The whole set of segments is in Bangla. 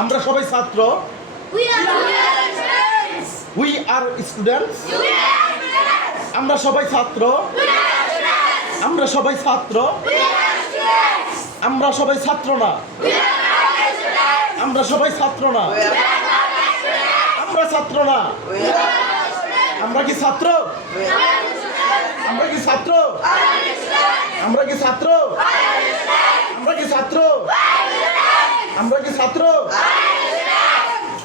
আমরা সবাই ছাত্র। We are students. We are students. We are students. আমরা সবাই ছাত্র। We are students. আমরা সবাই ছাত্র। We are students. আমরা সবাই ছাত্র না। We are not students. আমরা সবাই ছাত্র না। We are not students. আমরা ছাত্র না। We are not students. আমরা কি ছাত্র? We are students. আমরা কি ছাত্র? আমরা কি ছাত্র? আমরা কি ছাত্র? আমরা কি ছাত্র?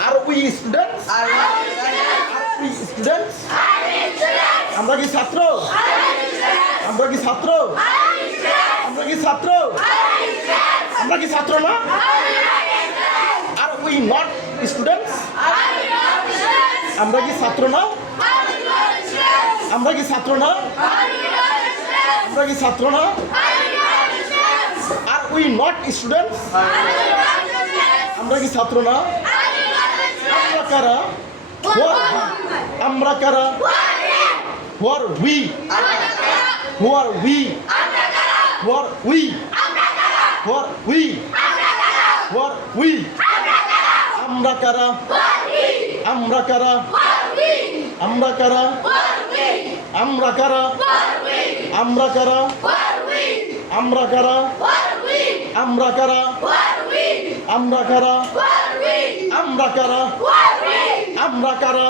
Are we students? Are we students? আমরা কি ছাত্র? আমরা কি ছাত্র? আমরা কি ছাত্র? আমরা কি ছাত্র না? আর উই নট স্টুডেন্টস? আমরা কি ছাত্র না? আমরা কি ছাত্র না? আমরা কি ছাত্র না? আর উই নট স্টুডেন্টস? আমরা কি ছাত্র না? আমরা কারা? আমরা কারা? Who are we? Who are we? Who are we? Who are we? Who are we? আমরা কারা? আমরা কারা? আমরা কারা? আমরা কারা? আমরা কারা? আমরা কারা? আমরা কারা? আমরা কারা? আমরা কারা? আমরা কারা?